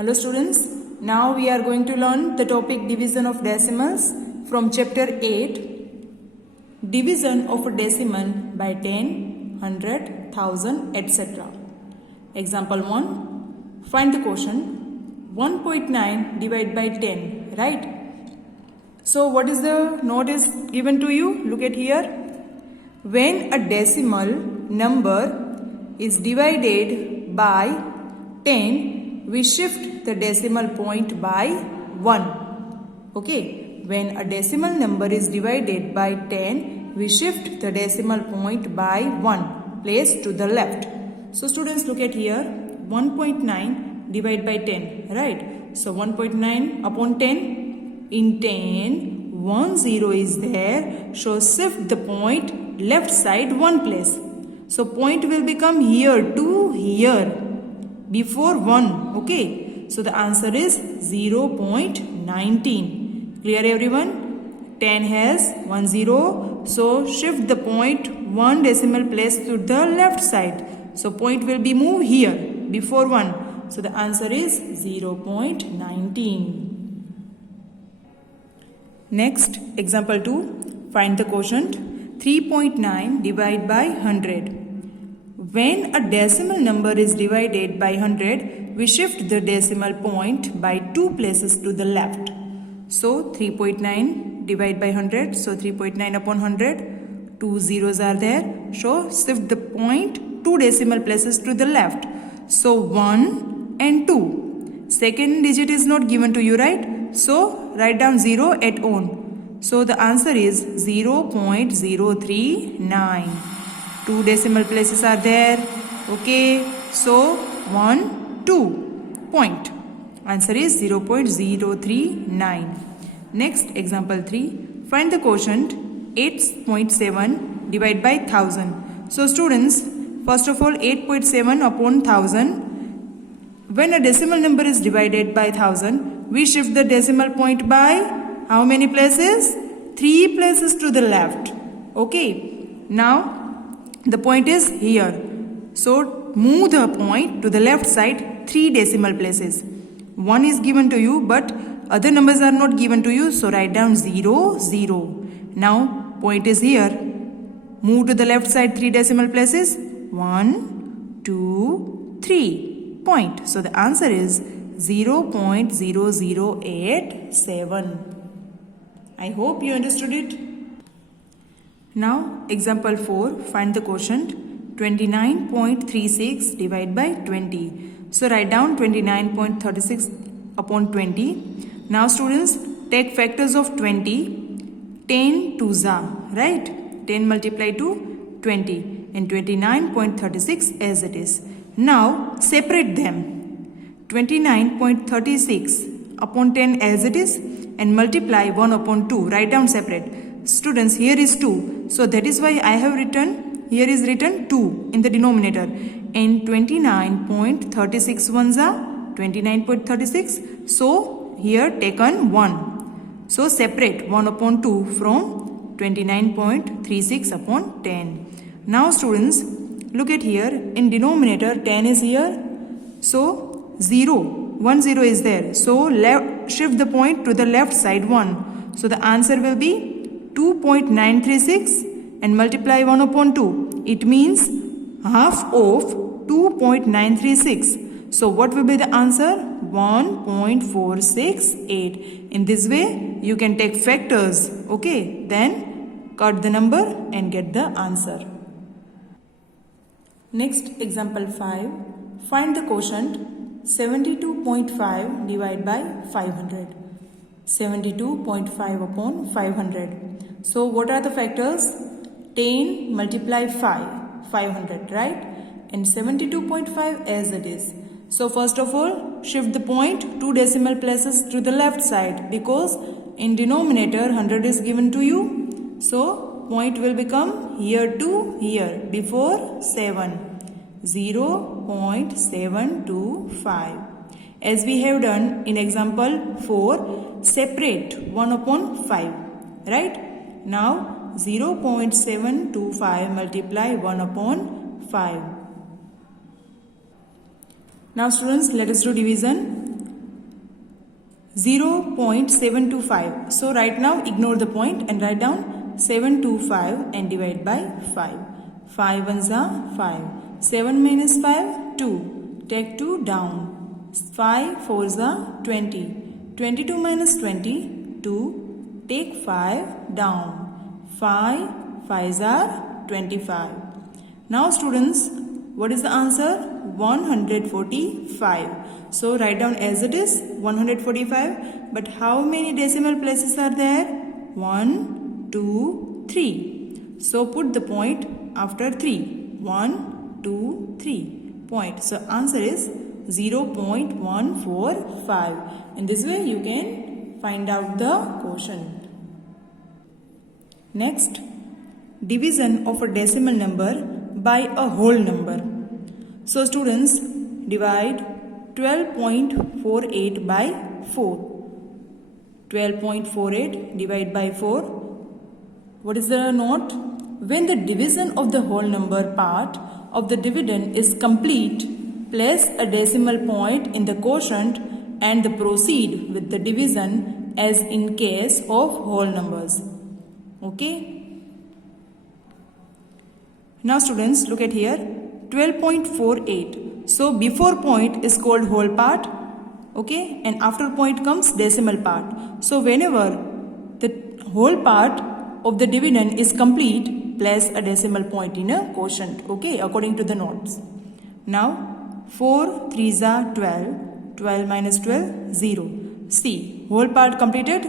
Hello students, now we are going to learn the topic division of decimals from chapter 8. Division of a decimal by 10, 100, 1000, etc. Example 1. Find the quotient 1.9 divided by 10, right? So what is the note is given to you? Look at here. When a decimal number is divided by 10, we shift the decimal point by 1. Okay. When a decimal number is divided by 10, we shift the decimal point by 1 place to the left. So students, look at here. 1.9 divided by 10, right? So 1.9 upon 10. In 10, 1 0 is there. So shift the point left side 1 place. So point will become here to here before 1. Okay. So the answer is 0.19. Clear everyone? 10 has 1 0. So shift the point 1 decimal place to the left side. So point will be moved here before 1. So the answer is 0.19. Next, example 2. Find the quotient 3.9 divided by 100. When a decimal number is divided by 100, we shift the decimal point by 2 places to the left. So 3.9 divided by 100. So 3.9 upon 100. 2 zeros are there. So shift the point 2 decimal places to the left. So 1 and 2. Second digit is not given to you, right? So write down 0 at on. So the answer is 0.039. 2 decimal places are there. Okay. So 1, 2. Point. Answer is 0.039. Next, example 3. Find the quotient 8.7 divided by 1000. So students, first of all 8.7 upon 1000. When a decimal number is divided by 1000, we shift the decimal point by how many places? 3 places to the left. Okay. Now the point is here. So move the point to the left side 3 decimal places. 1 is given to you, but other numbers are not given to you. So write down 0, 0. Now point is here. Move to the left side 3 decimal places. 1, 2, 3. Point. So the answer is 0.0087. I hope you understood it. Now example 4. Find the quotient 29.36 divided by 20. So write down 29.36 upon 20. Now students, take factors of 20. 10 to za, right? 10 multiplied to 20 and 29.36 as it is. Now separate them. 29.36 upon 10 as it is and multiply 1 upon 2. Write down separate. Students, here is 2. So that is why I have written, here is written 2 in the denominator. And 29.36 ones are 29.36. So here taken 1. So separate 1 upon 2 from 29.36 upon 10. Now students, look at here. In denominator 10 is here. So 0. 1 0 is there. So shift the point to the left side 1. So the answer will be 2.936 and multiply 1 upon 2. It means half of 2.936. So what will be the answer? 1.468. In this way, you can take factors. Okay. Then cut the number and get the answer. Next, example 5. Find the quotient 72.5 divided by 500. 72.5 upon 500. So what are the factors? 10 multiply 5. 500, right? And 72.5 as it is. So first of all, shift the point 2 decimal places to the left side because in denominator 100 is given to you. So point will become here to here before 7. 0.725. As we have done in example 4, separate 1 upon 5. Right? Now 0.725 multiply 1 upon 5. Now students, let us do division. 0.725. So right now ignore the point and write down 725 and divide by 5. 5 ones are 5. 7 minus 5, 2. Take 2 down. 5 fours are 20. 22 minus 20, 2. Take 5 down. 5 5s are 25. Now students, what is the answer? 145. So write down as it is 145. But how many decimal places are there? 1, 2, 3. So put the point after 3. 1, 2, 3. Point. So answer is 0.145. In this way you can find out the quotient. Next, division of a decimal number by a whole number. So students, divide 12.48 by 4. 12.48 divide by 4. What is the note? When the division of the whole number part of the dividend is complete, place a decimal point in the quotient and proceed with the division as in case of whole numbers. Okay. Now students, look at here, 12.48. So before point is called whole part, okay, and after point comes decimal part. So whenever the whole part of the dividend is complete, place a decimal point in a quotient, okay, according to the notes. Now 4 3s are 12, 12 minus 12, 0. See, whole part completed,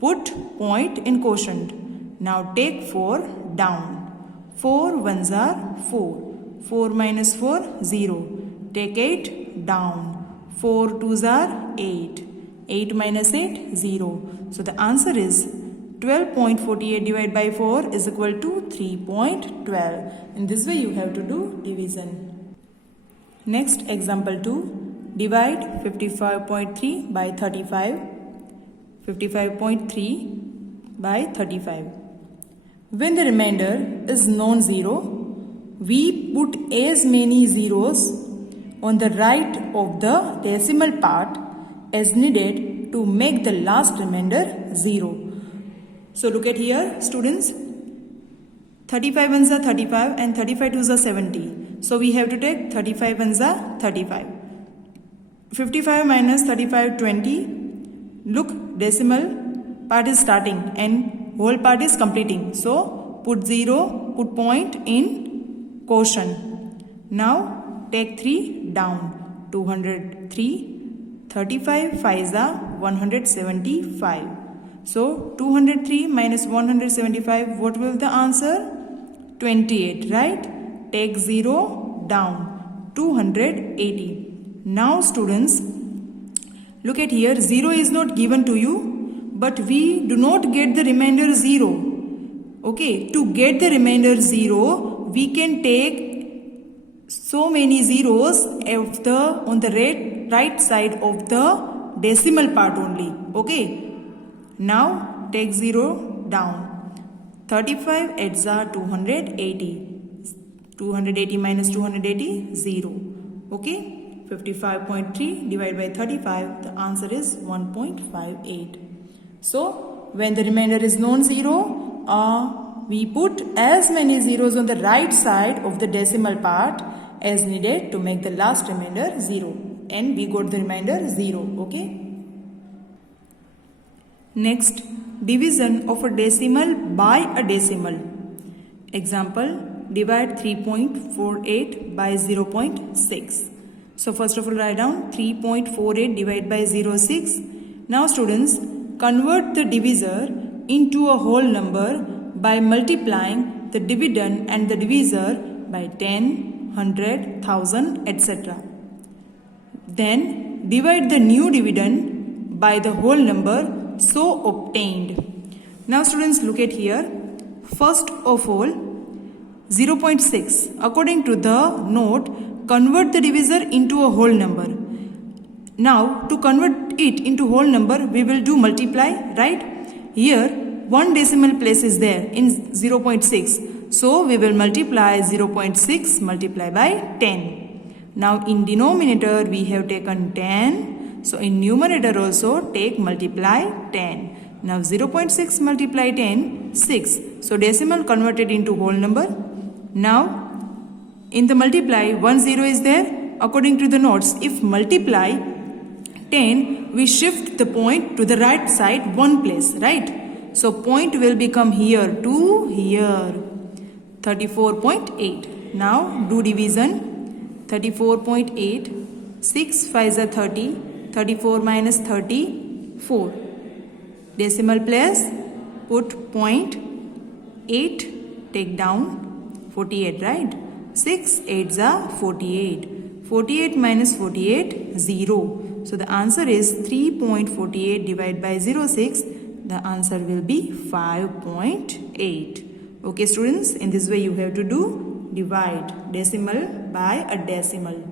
put point in quotient. Now take 4 down. 4 ones are 4. 4 minus 4, 0. Take 8 down. 4 twos are 8. 8 minus 8, 0. So the answer is 12.48 divided by 4 is equal to 3.12. In this way you have to do division. Next, example 2. Divide 55.3 by 35. 55.3 by 35. When the remainder is non-zero, we put as many zeros on the right of the decimal part as needed to make the last remainder 0. So look at here, students. 35 ones are 35 and 35 twos are 70. So we have to take 35 ones are 35. 55 minus 35, 20. Look, decimal part is starting and whole part is completing. So put 0, put point in quotient. Now take 3 down. 203. 35 5s are 175. So 203 minus 175, what will the answer? 28, right? Take 0 down. 280. Now students, look at here, 0 is not given to you, but we do not get the remainder 0. Okay, to get the remainder 0, we can take so many zeros of on the right side of the decimal part only. Okay, now take 0 down. 35 8s are 280. 280 minus 280, 0. Okay, 55.3 divided by 35, the answer is 1.58. So when the remainder is non-zero, we put as many zeros on the right side of the decimal part as needed to make the last remainder 0. And we got the remainder 0. Okay. Next, division of a decimal by a decimal. Example, divide 3.48 by 0.6. So first of all, write down 3.48 divided by 0.6. Now students, convert the divisor into a whole number by multiplying the dividend and the divisor by 10, 100, 1000, etc. Then divide the new dividend by the whole number so obtained. Now students, look at here. First of all, 0.6. According to the note, convert the divisor into a whole number. Now, to convert it into whole number, we will do multiply, right? Here, one decimal place is there in 0.6. So, we will multiply 0.6 multiply by 10. Now, in denominator, we have taken 10. So in numerator also take multiply 10. Now 0.6 multiply 10, 6. So decimal converted into whole number. Now in the multiply 1 0 is there. According to the notes, if multiply 10, we shift the point to the right side one place, right? So point will become here to here. 34.8. Now do division. 34.8. 6 5s are 30. 34 minus 30, 4. Decimal place, put point. 8, take down. 48, right? 6 8s are 48. 48 minus 48, 0. So the answer is 3.48 divided by 0.6. The answer will be 5.8. Okay students, in this way you have to do divide decimal by a decimal.